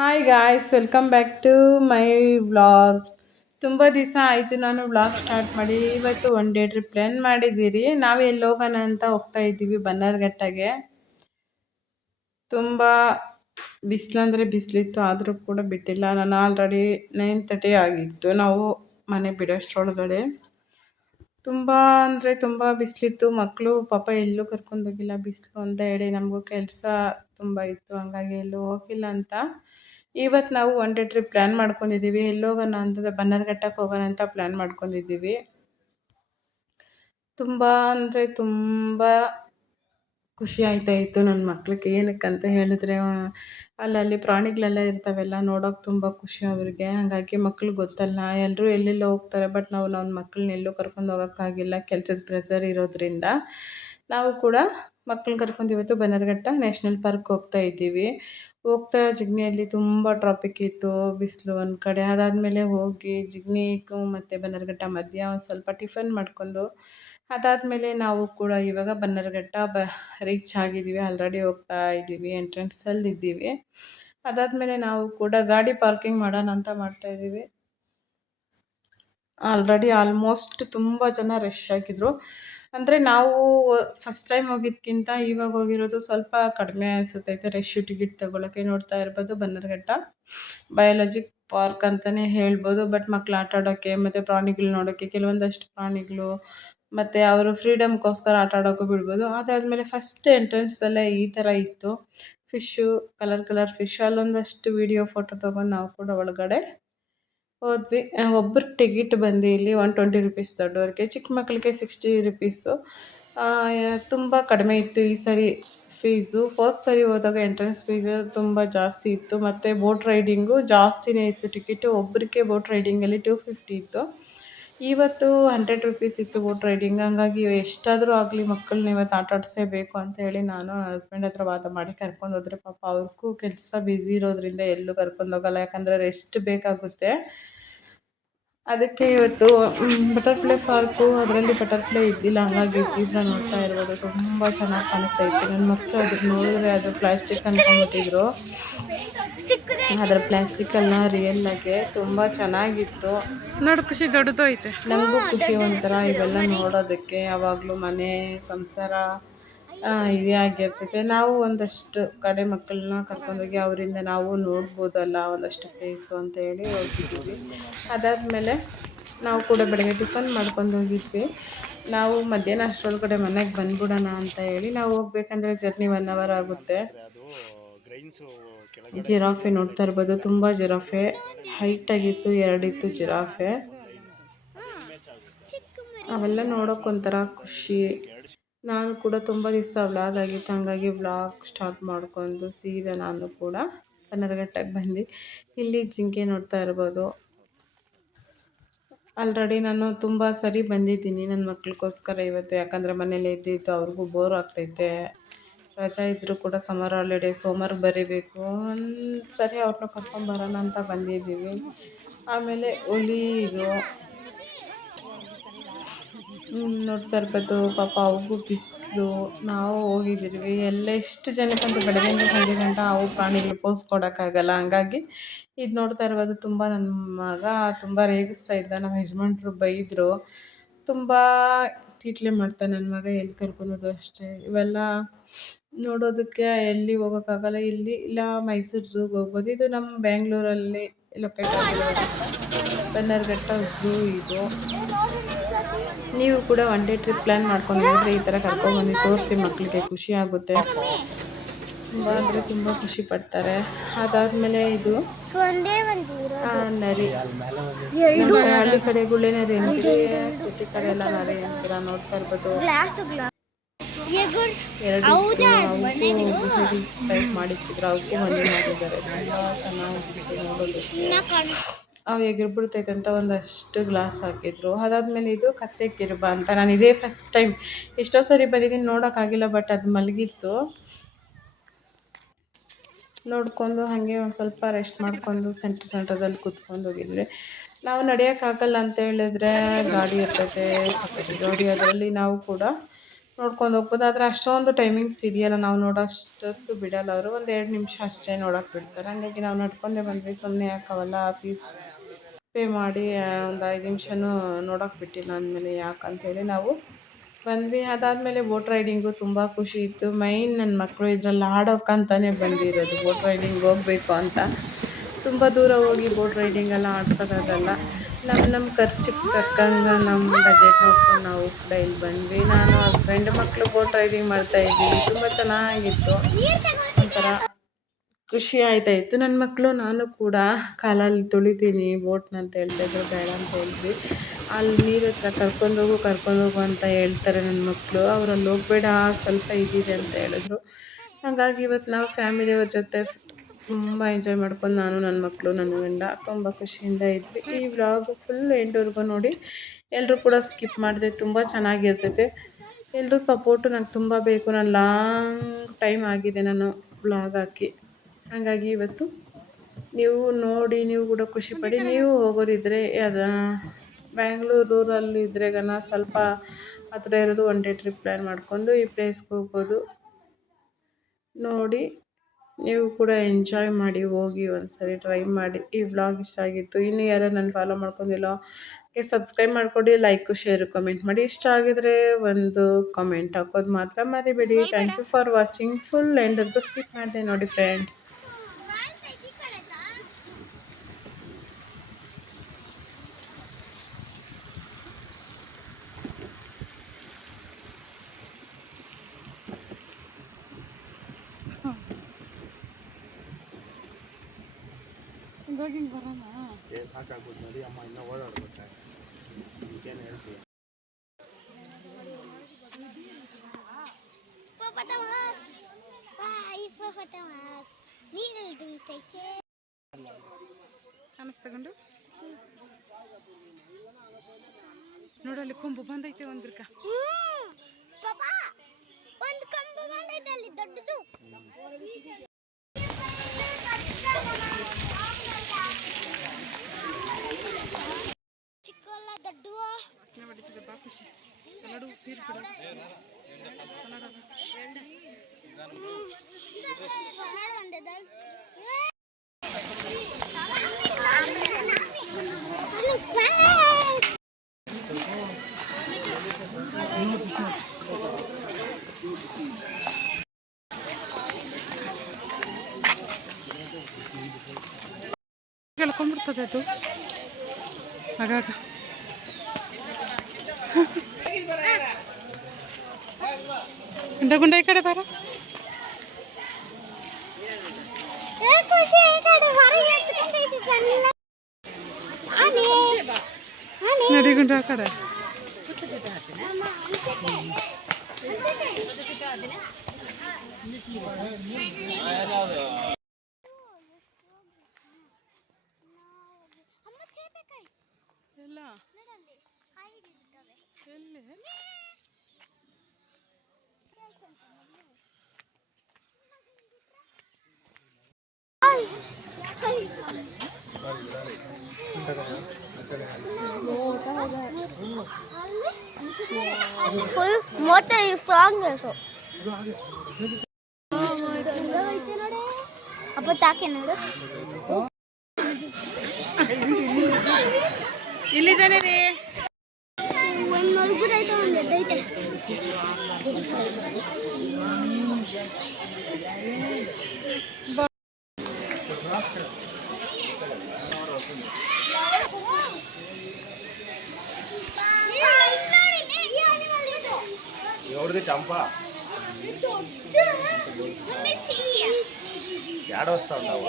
Hi guys, welcome back to my vlog. ತುಂಬ ದಿವಸ ಆಯಿತು ನಾನು ವ್ಲಾಗ್ ಸ್ಟಾರ್ಟ್ ಮಾಡಿ. ಇವತ್ತು ಒನ್ ಡೇ ಟ್ರಿಪ್ ಪ್ಲ್ಯಾನ್ ಮಾಡಿದ್ದೀರಿ. ನಾವು ಎಲ್ಲಿ ಹೋಗೋಣ ಅಂತ ಹೋಗ್ತಾ ಇದ್ದೀವಿ ಬನ್ನರ್ಘಟ್ಟಗೆ. ತುಂಬ ಬಿಸಿಲಂದರೆ ಬಿಸಿಲಿತ್ತು, ಆದರೂ ಕೂಡ ಬಿಟ್ಟಿಲ್ಲ. ನಾನು ಆಲ್ರೆಡಿ 9:30 ಆಗಿತ್ತು ನಾವು ಮನೆ ಬಿಡೋಷ್ಟರೊಳಗಡೆ. ತುಂಬ ಅಂದರೆ ತುಂಬ ಬಿಸಿಲಿತ್ತು. ಮಕ್ಕಳು ಪಾಪ ಎಲ್ಲೂ ಕರ್ಕೊಂಡು ಹೋಗಿಲ್ಲ, ಬಿಸಿಲು ಅಂತ ಹೇಳಿ. ನಮಗೂ ಕೆಲಸ ತುಂಬ ಇತ್ತು, ಹಂಗಾಗಿ ಎಲ್ಲೂ ಹೋಗಿಲ್ಲ ಅಂತ ಇವತ್ತು ನಾವು ಒನ್ ಡೇ ಟ್ರಿಪ್ ಪ್ಲ್ಯಾನ್ ಮಾಡ್ಕೊಂಡಿದ್ದೀವಿ. ಎಲ್ಲಿ ಹೋಗೋಣ ಅಂತಂದರೆ ಬನ್ನರ್ಘಟ್ಟಕ್ಕೆ ಹೋಗೋಣ ಅಂತ ಪ್ಲ್ಯಾನ್ ಮಾಡ್ಕೊಂಡಿದ್ದೀವಿ. ತುಂಬ ಅಂದರೆ ತುಂಬ ಖುಷಿ ಆಯ್ತಾಯಿತ್ತು ನನ್ನ ಮಕ್ಳಿಗೆ. ಏನಕ್ಕಂತ ಹೇಳಿದ್ರೆ ಅಲ್ಲಲ್ಲಿ ಪ್ರಾಣಿಗಳೆಲ್ಲ ಇರ್ತಾವೆಲ್ಲ ನೋಡೋಕೆ ತುಂಬ ಖುಷಿ ಅವ್ರಿಗೆ. ಹಾಗಾಗಿ ಮಕ್ಳಿಗೆ ಗೊತ್ತಲ್ಲ, ಎಲ್ಲರೂ ಎಲ್ಲೆಲ್ಲೋ ಹೋಗ್ತಾರೆ, ಬಟ್ ನಾವು ನನ್ನ ಮಕ್ಕಳನ್ನ ಎಲ್ಲೂ ಕರ್ಕೊಂಡು ಹೋಗೋಕ್ಕಾಗಿಲ್ಲ, ಕೆಲಸದ ಪ್ರೆಸರ್ ಇರೋದ್ರಿಂದ. ನಾವು ಕೂಡ ಮಕ್ಕಳನ್ನ ಕರ್ಕೊಂಡು ಇವತ್ತು ಬನ್ನರ್ಘಟ್ಟ ನ್ಯಾಷನಲ್ ಪಾರ್ಕ್ ಹೋಗ್ತಾ ಇದ್ದೀವಿ. ಹೋಗ್ತಾ ಜಿಗ್ನಿಯಲ್ಲಿ ತುಂಬ ಟ್ರಾಫಿಕ್ ಇತ್ತು, ಬಿಸಿಲು ಒಂದು ಕಡೆ. ಅದಾದಮೇಲೆ ಹೋಗಿ ಜಿಗ್ನಿಗೂ ಮತ್ತು ಬನ್ನರ್ಘಟ್ಟ ಮಧ್ಯ ಒಂದು ಸ್ವಲ್ಪ ಟಿಫನ್ ಮಾಡಿಕೊಂಡು ಅದಾದಮೇಲೆ ನಾವು ಕೂಡ ಇವಾಗ ಬನ್ನರ್ಘಟ್ಟ ರೀಚ್ ಆಗಿದ್ದೀವಿ. ಆಲ್ರೆಡಿ ಹೋಗ್ತಾ ಇದ್ದೀವಿ, ಎಂಟ್ರೆನ್ಸಲ್ಲಿದ್ದೀವಿ. ಅದಾದಮೇಲೆ ನಾವು ಕೂಡ ಗಾಡಿ ಪಾರ್ಕಿಂಗ್ ಮಾಡೋಣ ಅಂತ ಮಾಡ್ತಾಯಿದ್ದೀವಿ. ಆಲ್ರೆಡಿ ಆಲ್ಮೋಸ್ಟ್ ತುಂಬ ಜನ ರಶ್ ಆಗಿದ್ರು. ಅಂದರೆ ನಾವು ಫಸ್ಟ್ ಟೈಮ್ ಹೋಗಿದ್ದಕ್ಕಿಂತ ಇವಾಗ ಹೋಗಿರೋದು ಸ್ವಲ್ಪ ಕಡಿಮೆ ಅನಿಸುತ್ತೈತೆ ರಶ್. ಟಿಕೆಟ್ ತೊಗೊಳಕ್ಕೆ ನೋಡ್ತಾ ಇರ್ಬೋದು ಬನ್ನರ್ಘಟ್ಟ ಬಯೋಲಾಜಿಕ್ ಪಾರ್ಕ್ ಅಂತಲೇ ಹೇಳ್ಬೋದು. ಬಟ್ ಮಕ್ಳು ಆಟ ಆಡೋಕ್ಕೆ ಮತ್ತು ಪ್ರಾಣಿಗಳು ನೋಡೋಕ್ಕೆ, ಕೆಲವೊಂದಷ್ಟು ಪ್ರಾಣಿಗಳು ಮತ್ತು ಅವರು ಫ್ರೀಡಮ್ಗೋಸ್ಕರ ಆಟ ಆಡೋಕ್ಕೂ ಬಿಡ್ಬೋದು. ಅದಾದಮೇಲೆ ಫಸ್ಟ್ ಎಂಟ್ರೆನ್ಸಲ್ಲೇ ಈ ಥರ ಇತ್ತು ಫಿಶ್ಶು, ಕಲರ್ ಫಿಶ್. ಅಲ್ಲೊಂದಷ್ಟು ವೀಡಿಯೋ ಫೋಟೋ ತೊಗೊಂಡು ನಾವು ಕೂಡ ಒಳಗಡೆ ಹೋದ್ವಿ. ಒಬ್ಬರು ಟಿಕೆಟ್ ಬಂದು ಇಲ್ಲಿ 120 ರುಪೀಸ್ ದೊಡ್ಡವ್ರಿಗೆ, ಚಿಕ್ಕ ಮಕ್ಕಳಿಗೆ 60 ರುಪೀಸು. ತುಂಬ ಕಡಿಮೆ ಇತ್ತು ಈ ಸರಿ ಫೀಸು. ಹೋದ ಸರಿ ಹೋದಾಗ ಎಂಟ್ರೆನ್ಸ್ ಫೀಸು ತುಂಬ ಜಾಸ್ತಿ ಇತ್ತು. ಮತ್ತು ಬೋಟ್ ರೈಡಿಂಗು ಜಾಸ್ತಿನೇ ಇತ್ತು ಟಿಕೆಟು. ಒಬ್ಬರಿಗೆ ಬೋಟ್ ರೈಡಿಂಗಲ್ಲಿ 250 ಇತ್ತು. ಇವತ್ತು 100 ರುಪೀಸ್ ಇತ್ತು ಬೋಟ್ ರೈಡಿಂಗ್. ಹಂಗಾಗಿ ಎಷ್ಟಾದರೂ ಆಗಲಿ ಮಕ್ಕಳನ್ನ ಇವತ್ತು ಆಟ ಆಡಿಸೇಬೇಕು ಅಂತ ಹೇಳಿ ನಾನು ನನ್ನ ಹಸ್ಬೆಂಡ್ ಹತ್ರ ವಾದ ಮಾಡಿ ಕರ್ಕೊಂಡು ಹೋದರೆ. ಪಾಪ ಅವ್ರಿಗೂ ಕೆಲಸ ಬ್ಯುಸಿ ಇರೋದ್ರಿಂದ ಎಲ್ಲೂ ಕರ್ಕೊಂಡು ಹೋಗಲ್ಲ, ಯಾಕಂದರೆ ರೆಸ್ಟ್ ಬೇಕಾಗುತ್ತೆ. ಅದಕ್ಕೆ ಇವತ್ತು ಬಟರ್ಫ್ಲೈ ಪಾರ್ಕು, ಅದರಲ್ಲಿ ಬಟರ್ಫ್ಲೈ ಇದ್ದಿಲ್ಲ, ಹಾಗಾಗಿ ಜೀಬ್ರಾ ನೋಡ್ತಾ ಇರ್ಬೋದು. ತುಂಬ ಚೆನ್ನಾಗಿ ಕಾಣಿಸ್ತಾ ಇತ್ತು. ನನ್ನ ಮಕ್ಕಳು ಅದಕ್ಕೆ ನೋಡಿದ್ರೆ ಅದು ಪ್ಲಾಸ್ಟಿಕ್ ಅಂದ್ಕೊಂಡ್ಬಿಟ್ಟಿದ್ರು. ಅದರ ಪ್ಲಾಸ್ಟಿಕಲ್ಲ ರಿಯಲ್ಲಾಗೆ ತುಂಬ ಚೆನ್ನಾಗಿತ್ತು. ನೋಡು ಖುಷಿ ದೊಡ್ಡದು ಐತೆ. ನನಗೂ ಖುಷಿ ಒಂಥರ ಇವೆಲ್ಲ ನೋಡೋದಕ್ಕೆ. ಯಾವಾಗಲೂ ಮನೆ ಸಂಸಾರ ಇದೇ ಆಗಿರ್ತೈತೆ. ನಾವು ಒಂದಷ್ಟು ಕಡೆ ಮಕ್ಕಳನ್ನ ಕರ್ಕೊಂಡೋಗಿ ಅವರಿಂದ ನಾವು ನೋಡ್ಬೋದಲ್ಲ ಒಂದಷ್ಟು ಪ್ಲೇಸು ಅಂತ ಹೇಳಿ ಹೋಗಿದ್ದೀವಿ. ಅದಾದಮೇಲೆ ನಾವು ಕೂಡ ಬೆಳಗ್ಗೆ ಟಿಫನ್ ಮಾಡ್ಕೊಂಡು ಹೋಗಿದ್ವಿ. ನಾವು ಮಧ್ಯಾಹ್ನ ಅಷ್ಟರೊಳಗಡೆ ಮನೆಗೆ ಬಂದ್ಬಿಡೋಣ ಅಂತ ಹೇಳಿ. ನಾವು ಹೋಗ್ಬೇಕಂದ್ರೆ ಜರ್ನಿ 1 ಅವರ್ ಆಗುತ್ತೆ. ಜಿರಾಫೆ ನೋಡ್ತಾ ಇರ್ಬೋದು, ತುಂಬ ಜಿರಾಫೆ ಹೈಟಾಗಿತ್ತು, 2 ಇತ್ತು ಜಿರಾಫೆ. ಅವೆಲ್ಲ ನೋಡೋಕ್ಕೊಂಥರ ಖುಷಿ. ನಾನು ಕೂಡ ತುಂಬ ದಿವಸ ವ್ಲಾಗ್ ಆಗಿತ್ತು, ಹಾಗಾಗಿ ವ್ಲಾಗ್ ಸ್ಟಾರ್ಟ್ ಮಾಡ್ಕೊಂಡು ಸೀದಾ ನಾನು ಕೂಡ ಬನ್ನರ್ಘಟ್ಟಕ್ಕೆ ಬಂದು ಇಲ್ಲಿ ಜಿಂಕೆ ನೋಡ್ತಾ ಇರ್ಬೋದು. ಆಲ್ರೆಡಿ ನಾನು ತುಂಬ ಸರಿ ಬಂದಿದ್ದೀನಿ ನನ್ನ ಮಕ್ಳಿಗೋಸ್ಕರ ಇವತ್ತು, ಯಾಕಂದರೆ ಮನೇಲಿ ಇದ್ದಿದ್ದು ಅವ್ರಿಗೂ ಬೋರ್ ಆಗ್ತೈತೆ. ರಜಾ ಇದ್ದರೂ ಕೂಡ ಸಮರ್ ಹಾಲಿಡೇಸ್ ಹೋಮ್ವರ್ಕ್ ಬರೀಬೇಕು. ಒಂದು ಸರಿ ಅವ್ರನ್ನ ಕರ್ಕೊಂಬರೋಣ ಅಂತ ಬಂದಿದ್ದೀವಿ. ಆಮೇಲೆ ಹುಲಿ ಇದು ನೋಡ್ತಾ ಇರ್ಬೋದು. ಪಾಪ ಅವ್ರಿಗೂ ಬಿಸಿಲು. ನಾವು ಹೋಗಿದ್ದೀವಿ ಎಲ್ಲ ಎಷ್ಟು ಜನಕ್ಕಂತೂ ಬೆಳಗ್ಗೆಯಿಂದ ಸಂಜೆ ಗಂಟ ಅವು ಪ್ರಾಣಿಗಳು ಪೋಸ್ ಕೊಡೋಕ್ಕಾಗಲ್ಲ. ಹಂಗಾಗಿ ಇದು ನೋಡ್ತಾ ಇರ್ಬೋದು. ತುಂಬ ನನ್ನ ಮಗ ತುಂಬ ರೇಗಿಸ್ತಾ ಇದ್ದ, ನಮ್ಮ ಯಜಮಾನ್ರು ಬೈದರು. ತುಂಬ ತೀಟ್ಲೆ ಮಾಡ್ತಾನೆ ನನ್ನ ಮಗ, ಎಲ್ಲಿ ಕರ್ಕೊಳೋದು ಅಷ್ಟೇ. ಇವೆಲ್ಲ ನೋಡೋದಕ್ಕೆ ಎಲ್ಲಿ ಹೋಗೋಕ್ಕಾಗಲ್ಲ. ಇಲ್ಲಿ ಇಲ್ಲ ಮೈಸೂರು ಝೂಗೆ ಹೋಗ್ಬೋದು. ಇದು ನಮ್ಮ ಬೆಂಗಳೂರಲ್ಲಿ ಲೊಕೇಟ್ ಆಗಿರೋದು ಬನ್ನರ್ಘಟ್ಟ ಝೂ ಇದು. ನೀವು ಕೂಡ ಒನ್ ಡೇ ಟ್ರಿಪ್ ಪ್ಲ್ಯಾನ್ ಮಾಡ್ಕೊಂಡಿದ್ರೆ ಈ ಥರ ಕರ್ಕೊಂಡ್ಬಂದು ತೋರಿಸಿ, ಮಕ್ಕಳಿಗೆ ಖುಷಿ ಆಗುತ್ತೆ. ತುಂಬ ಅಂದರೆ ತುಂಬ ಖುಷಿ ಪಡ್ತಾರೆ. ಅದಾದಮೇಲೆ ಇದು ನರಿ. ಹಳ್ಳಿ ಕಡೆ ಗುಳ್ಳೆ ನರಿ ಅಂತೀರಿ, ಸಿಟಿ ಕಡೆ ಎಲ್ಲ ನರಿ ಅಂತೀರ. ನೋಡ್ತಾ ಇರ್ಬೋದು. 2 ಟೈಪ್ ಮಾಡಿಟ್ಟಿದ್ರು, ಅವಕ್ಕೂ ಮನೆ ಮಾಡಿದ್ದಾರೆ. ತುಂಬ ಚೆನ್ನಾಗಿತ್ತು ನೋಡೋದಕ್ಕೆ. ಅವು ಎಗರ್ಬಿಡ್ತೈತೆ ಅಂತ ಒಂದಷ್ಟು ಗ್ಲಾಸ್ ಹಾಕಿದ್ರು. ಅದಾದಮೇಲೆ ಇದು ಕತ್ತೆ ಕಿರುಬ ಅಂತ. ನಾನು ಇದೇ ಫಸ್ಟ್ ಟೈಮ್, ಎಷ್ಟೋ ಸರಿ ಬಂದಿದ್ದೀನಿ, ನೋಡೋಕ್ಕಾಗಿಲ್ಲ. ಬಟ್ ಅದು ಮಲಗಿತ್ತು, ನೋಡಿಕೊಂಡು ಹಾಗೆ ಒಂದು ಸ್ವಲ್ಪ ರೆಸ್ಟ್ ಮಾಡಿಕೊಂಡು ಸೆಂಟ್ರದಲ್ಲಿ ಕೂತ್ಕೊಂಡು ಹೋಗಿದ್ವಿ. ನಾವು ನಡೆಯೋಕ್ಕಾಗಲ್ಲ ಅಂತ ಹೇಳಿದ್ರೆ ಗಾಡಿ ಇರ್ತೈತೆ, ಸಪ್ರೇಟ್ ಗಾಡಿ, ಅದರಲ್ಲಿ ನಾವು ಕೂಡ ನೋಡ್ಕೊಂಡು ಹೋಗ್ಬೋದು. ಆದರೆ ಅಷ್ಟೊಂದು ಟೈಮಿಂಗ್ಸ್ ಹಿಡಿಯಲ್ಲ, ನಾವು ನೋಡೋಷ್ಟೊತ್ತು ಬಿಡಲ್ಲ ಅವರು. ಒಂದು 2 ನಿಮಿಷ ಅಷ್ಟೇ ನೋಡೋಕೆ ಬಿಡ್ತಾರೆ. ಹಾಗಾಗಿ ನಾವು ನಡ್ಕೊಂಡೇ ಬಂದ್ವಿ. ಸುಮ್ಮನೆ ಯಾಕವಲ್ಲ ಫೀಸ್ ಪೇ ಮಾಡಿ ಒಂದು 5 ನಿಮಿಷನೂ ನೋಡೋಕೆ ಬಿಟ್ಟಿಲ್ಲ ಅಂದಮೇಲೆ ಯಾಕಂತೇಳಿ ನಾವು ಬಂದ್ವಿ. ಅದಾದಮೇಲೆ ಬೋಟ್ ರೈಡಿಂಗು ತುಂಬ ಖುಷಿ ಇತ್ತು. ಮೈನ್ ನನ್ನ ಮಕ್ಕಳು ಇದರಲ್ಲಿ ಆಡೋಕ್ಕಂತಲೇ ಬಂದಿರೋದು, ಬೋಟ್ ರೈಡಿಂಗ್ ಹೋಗಬೇಕು ಅಂತ. ತುಂಬ ದೂರ ಹೋಗಿ ಬೋಟ್ ರೈಡಿಂಗ್ ಎಲ್ಲ ಆಡ್ಸೋಕ್ಕಾಗಲ್ಲ. ನಮ್ಮ ಖರ್ಚಿಗೆ ತಕ್ಕಂಗೆ ನಮ್ಮ ಬಜೆಟ್ ನೋಡ್ಕೊಂಡು ನಾವು ಕೂಡ ಇಲ್ಲಿ ಬಂದ್ವಿ. ನಾನು ಹಸ್ಬೆಂಡ್ ಮಕ್ಕಳು ಬೋಟ್ ರೈಡಿಂಗ್ ಮಾಡ್ತಾಯಿದ್ದೀವಿ. ತುಂಬ ಚೆನ್ನಾಗಿತ್ತು, ಒಂಥರ ಖುಷಿ ಆಯ್ತಾಯಿತ್ತು. ನನ್ನ ಮಕ್ಕಳು ನಾನು ಕೂಡ ಕಾಲಲ್ಲಿ ತುಳಿತೀನಿ ಬೋಟ್ನ ಅಂತ ಹೇಳ್ತಾಯಿದ್ರು, ಬೇಡ ಅಂತ ಹೇಳಿದ್ವಿ. ಅಲ್ಲಿ ನೀರು ಹತ್ರ ಕರ್ಕೊಂಡೋಗು ಅಂತ ಹೇಳ್ತಾರೆ ನನ್ನ ಮಕ್ಕಳು. ಅವರಲ್ಲಿ ಹೋಗಬೇಡ, ಸ್ವಲ್ಪ ಇದಿದೆ ಅಂತ ಹೇಳಿದ್ರು. ಹಾಗಾಗಿ ಇವತ್ತು ನಾವು ಫ್ಯಾಮಿಲಿಯವ್ರ ಜೊತೆ ತುಂಬ ಎಂಜಾಯ್ ಮಾಡ್ಕೊಂಡು ನಾನು ನನ್ನ ಮಕ್ಕಳು ನನ್ನ ಗಂಡ ತುಂಬ ಖುಷಿಯಿಂದ ಇದ್ವಿ. ಈ ವ್ಲಾಗ್ ಫುಲ್ ಎಂಡ್ವರೆಗೂ ನೋಡಿ, ಎಲ್ಲರೂ ಕೂಡ ಸ್ಕಿಪ್ ಮಾಡಿದೆ, ತುಂಬ ಚೆನ್ನಾಗಿರ್ತೈತೆ. ಎಲ್ಲರೂ ಸಪೋರ್ಟು ನಂಗೆ ತುಂಬ ಬೇಕು. ನಾನು ಲಾಂಗ್ ಟೈಮ್ ಆಗಿದೆ ನಾನು ವ್ಲಾಗ್ ಹಾಕಿ. ಹಾಗಾಗಿ ಇವತ್ತು ನೀವು ನೋಡಿ, ನೀವು ಕೂಡ ಖುಷಿಪಡಿ. ನೀವು ಹೋಗೋರಿದ್ದರೆ ಬ್ಯಾಂಗ್ಳೂರಲ್ಲಿದ್ದರೆ ಸ್ವಲ್ಪ ಹತ್ರ ಇರೋದು ಒನ್ ಡೇ ಟ್ರಿಪ್ ಪ್ಲ್ಯಾನ್ ಮಾಡ್ಕೊಂಡು ಈ ಪ್ಲೇಸ್ಗೆ ಹೋಗ್ಬೋದು. ನೋಡಿ ನೀವು ಕೂಡ ಎಂಜಾಯ್ ಮಾಡಿ, ಹೋಗಿ ಒಂದ್ಸರಿ ಟ್ರೈ ಮಾಡಿ. ಈ ವ್ಲಾಗ್ ಇಷ್ಟ ಆಗಿತ್ತು. ಇನ್ನೂ ಯಾರು ನನ್ನ ಫಾಲೋ ಮಾಡ್ಕೊಂಡಿಲ್ಲ ಸಬ್ಸ್ಕ್ರೈಬ್ ಮಾಡಿಕೊಡಿ, ಲೈಕು ಶೇರು ಕಮೆಂಟ್ ಮಾಡಿ. ಇಷ್ಟ ಆಗಿದರೆ ಒಂದು ಕಮೆಂಟ್ ಹಾಕೋದು ಮಾತ್ರ ಮರಿಬೇಡಿ. Thank you for watching. Full ಎಂಡ್ವರೆಗೂ ಸ್ಕಿಪ್ ಮಾಡಿದೆ ನೋಡಿ ಫ್ರೆಂಡ್ಸ್. ಸಾಕಾಗ್ಬೋದು ನೋಡಿ ಅಮ್ಮ, ಇನ್ನೂ ಓಡಾಡ್ಬಿಟ್ಟೆ. ಈಗೇನು ಹೇಳ್ತೀವಿ? ಕಾಣಿಸ್ತಗೊಂಡು ನೋಡಲ್ಲಿ ಕೊಂಬು ಬಂದೈತೆ ಒಂದ್ರಕ. ಒಂದು ಕಂಬ ಬಂದೈತೆ ಅಲ್ಲಿ ದೊಡ್ಡದು. ಚಿಕ್ಕಲ್ಲ ದೊಡ್ಡವ ಬಾ ಖುಷಿ ಕನ್ನಡ ತೀರ್ ಬಿಡ ಕನ್ನಡ ಒಂದೇ ಕೇಳ್ಕೊಂಡ್ಬಿಡ್ತದೆ ಅದು ಆಗಾಗ. ಗುಂಡ ಈ ಕಡೆ ಬಾರ. ನಡಿ ಗುಂಡ ಆ ಕಡೆ. ಎಲ್ಲ ಎಲ್ಲಿ ಮತ್ತೆ ಸ್ಟ್ರಾಂಗ್ ಅಪ್ಪ ತಾಕೆ ನೋಡು. ಇಲ್ಲಿದ್ದಾನೆ ರೀ. ಒಂದು ಮಲ್ಗುದೈತೆ, ಒಂದು ಎದ್ದೈತೆ. ఎవరిది టంప ఏడ వస్తా ఉంటావు?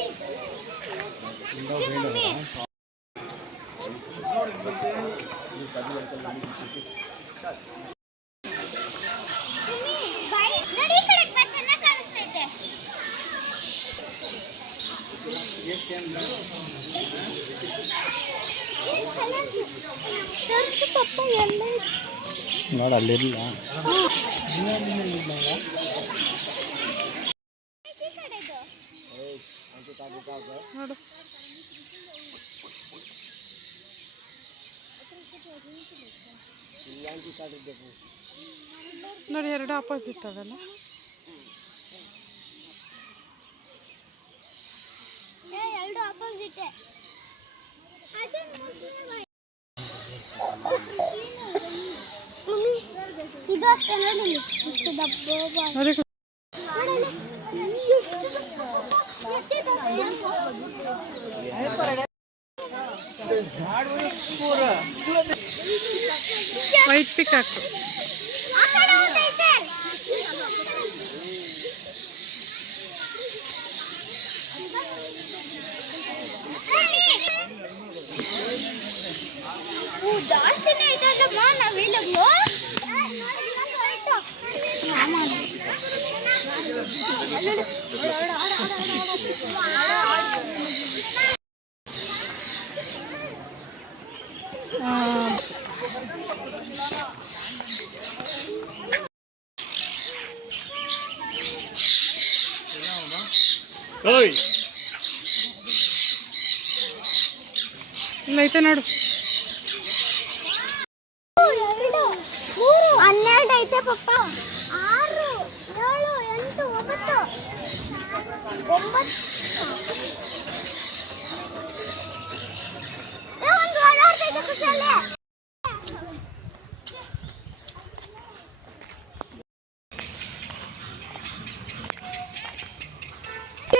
ನೋಡ ಅಲ್ಲಿರಲಿಲ್ಲ. ನೋಡು ನೋಡಿ ಎರಡು ಆಪೋಸಿಟ್ ಅವೆಲ್ಲ. ಎರಡು ಅಪೋಸಿಟ್. ಇದು ಅಷ್ಟೇ ನೋಡಿ, ಇಷ್ಟು ದಪ್ಪ ನೋಡಿ ವೈಟ್ ಪಿಕಾಕ್. ಜಾಸ್ತಿನೇ ಐತಲ್ಲಮ್ಮ ನಾವಿಲ್ಲಗಳು. ಇಲ್ಲ ಐತೆ ನೋಡು. 12 ಐತೆ ಪಪ್ಪ. 6 7 8 9 ಒಂದು ಓಡಾಡ್ತೈತೆ ಕುಶಾಲೆ.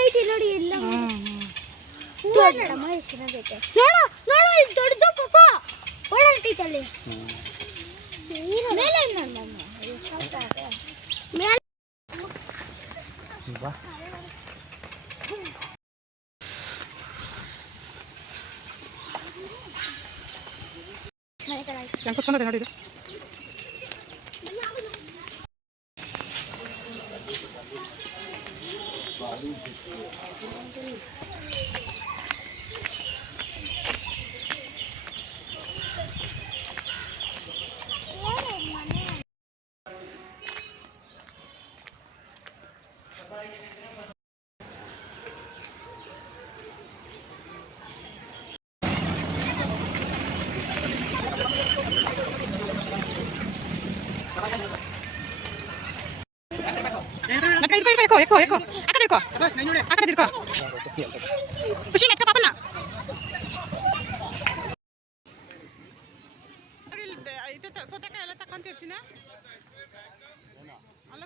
ಐತೆ ನೋಡಿ ಎಲ್ಲ. ದೊಡ್ಡಮ್ಮ ಎಷ್ಟು ಚೆನ್ನಾಗೈತೆ ನೋಡು ನೋಡು, ಇದು ದೊಡ್ಡದು ಪಪ್ಪ ಓಡಾಡ್ತೈತಲ್ಲಿ ಮೇಲೆ. ಮೇಲೆ ಬಾ ಹೆಂಗೆ ಕುತ್ಕೊಂಡದೆ ನೋಡಿ ಇದು. ఎక్కువ అక్కడ ఎక్కువ అక్కడ తిరుకో ఖుషి ఎక్క పాపన్న అయితే సొంతకాయ ఎలా తక్కువ తెచ్చిన అలా